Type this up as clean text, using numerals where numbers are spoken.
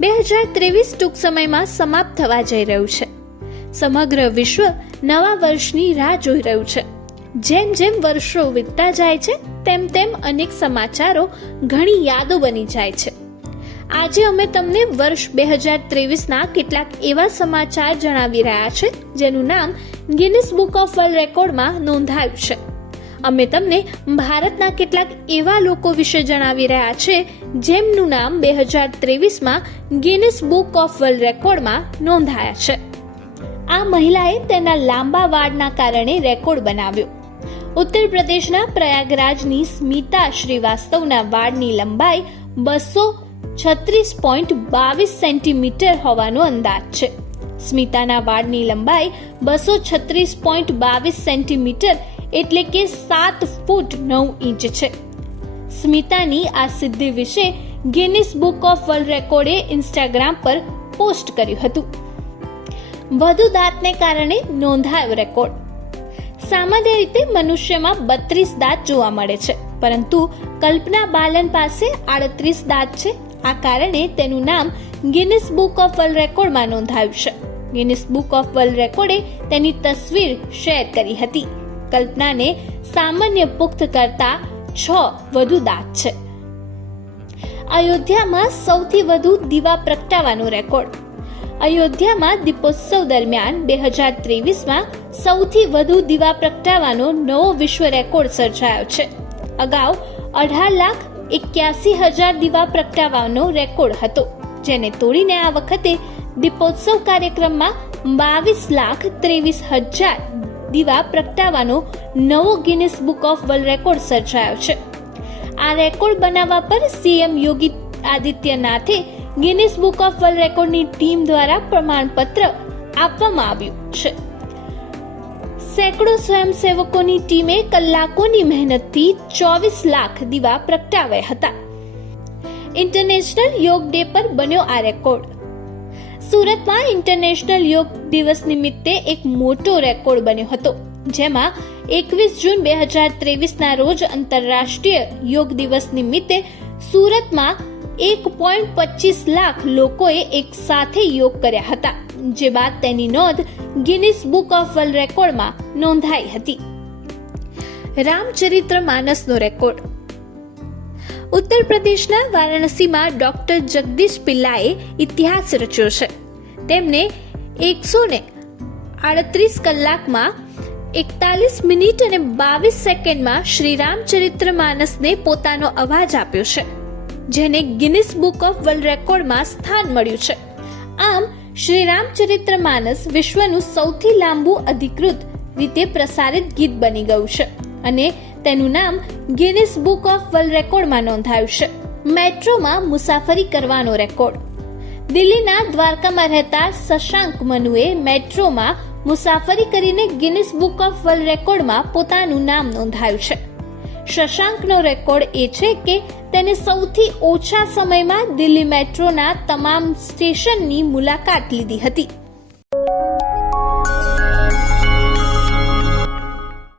2023 ટૂંક સમયમાં સમાપ્ત થવા જઈ રહ્યું છે. સમગ્ર વિશ્વ નવા વર્ષની રાહ જોઈ રહ્યું છે. જેમ જેમ વર્ષો વીતતા જાય છે તેમ તેમ અનેક સમાચારો ઘણી યાદો બની જાય છે. આજે અમે તમને વર્ષ 2023ના કેટલાક એવા સમાચાર જણાવી રહ્યા છે જેનું નામ ગિનિસ બુક ઓફ વર્લ્ડ રેકોર્ડમાં નોંધાયું છે. અમે તમને ભારતના કેટલાક એવા લોકો વિશે જણાવી રહ્યા છે જેમનું નામ 2023માં ગિનિસ બુક ઓફ વર્લ્ડ રેકોર્ડમાં નોંધાયા છે. આ મહિલાએ તેના લાંબા વાળના કારણે રેકોર્ડ બનાવ્યો. ઉત્તર પ્રદેશના પ્રયાગરાજની સ્મિતા શ્રીવાસ્તવના વાળની લંબાઈ 236.22 સેન્ટીમીટર હોવાનો અંદાજ છે. સ્મિતાના વાળની લંબાઈ 236.22 સેન્ટીમીટર એટલે કે 7 ફૂટ 9 ઇંચ છે. સ્મિતાની આ સિદ્ધિ વિશે ગિનિસ બુક ઓફ વર્લ્ડ રેકોર્ડે ઇન્સ્ટાગ્રામ પર પોસ્ટ કર્યું હતું. વધુ દાંતને કારણે નોંધાયો રેકોર્ડ. સામાન્ય રીતે મનુષ્યમાં 32 દાંત જોવા મળે છે, પરંતુ કલ્પના બાલન પાસે 38 દાંત છે. આ કારણે તેનું નામ ગિનિસ બુક ઓફ વર્લ્ડ રેકોર્ડમાં નોંધાયું છે. ગિનિસ બુક ઓફ વર્લ્ડ રેકોર્ડે તેની તસવીર શેર કરી હતી. કલ્પનાને સામાન્ય પુખ્ત કરતા 6 વધુ દાંત છે. અયોધ્યામાં સૌથી વધુ દીવા પ્રગટાવવાનો રેકોર્ડ. અયોધ્યામાં દીપોત્સવ દરમિયાન 2023માં સૌથી વધુ દીવા પ્રગટાવવાનો નવો વિશ્વ રેકોર્ડ સર્જાયો છે. અગાઉ 18,81,000 દીવા પ્રગટાવવાનો રેકોર્ડ હતો, જેને તોડીને આ વખતે દીપોત્સવ કાર્યક્રમમાં 22,23,000 દીવા પ્રગટાવવાનો નવો Guinness book of world record સર્જાયો છે. આ રેકોર્ડ બનાવવા પર સીએમ યોગી આદિત્યનાથે ગિનિસ બુક ઓફ વર્લ્ડ રેકોર્ડની ટીમ દ્વારા પ્રમાણપત્ર આપવામાં આવ્યું છે. સેંકડો સ્વયંસેવકોની ટીમે કલાકોની મહેનતથી 24 લાખ દીવા પ્રગટાવ્યા હતા. ઇન્ટરનેશનલ યોગ ડે પર બન્યો આ રેકોર્ડ. સુરતમાં ઇન્ટરનેશનલ યોગ દિવસ નિમિત્તે એક મોટો રેકોર્ડ બન્યો હતો, જેમાં 21 જૂન 2023ના રોજ આંતરરાષ્ટ્રીય યોગ દિવસ નિમિત્તે સુરતમાં 1.25 લાખ લોકોએ એક સાથે યોગ કર્યા હતા, જે બાદ તેની નોંધ ગિનિસ બુક ઓફ વર્લ્ડ રેકોર્ડમાં નોંધાઈ હતી. રામચરિત્ર માનસનો રેકોર્ડ. ઉત્તર પ્રદેશના વારાણસીમાં ડોક્ટર જગદીશ પિલ્લાએ ઇતિહાસ રચ્યો છે. તેમને 138 કલાકમાં 41 મિનિટ અને 22 સેકન્ડમાં શ્રી રામચરિત્ર માનસને પોતાનો અવાજ આપ્યો છે, જેને ગિનિસ બુક ઓફ વર્લ્ડ રેકોર્ડમાં સ્થાન મળ્યું છે. આમ શ્રી રામચરિત્ર માનસ વિશ્વનું સૌથી લાંબુ અધિકૃત રીતે પ્રસારિત ગીત બની ગયું છે અને તેનું નામ ગિનિસ બુક ઓફ વર્લ્ડ રેકોર્ડમાં નોંધાયું છે. મેટ્રોમાં મુસાફરી કરવાનો રેકોર્ડ. દિલ્હીના દ્વારકામાં રહેતા શશાંક મનુએ મેટ્રોમાં મુસાફરી કરીને ગિનિસ બુક ઓફ વર્લ્ડ રેકોર્ડમાં પોતાનું નામ નોંધાયું છે. શશાંકનો રેકોર્ડ એ છે કે તેને સૌથી ઓછા સમયમાં દિલ્હી મેટ્રોના તમામ સ્ટેશનની મુલાકાત લીધી હતી.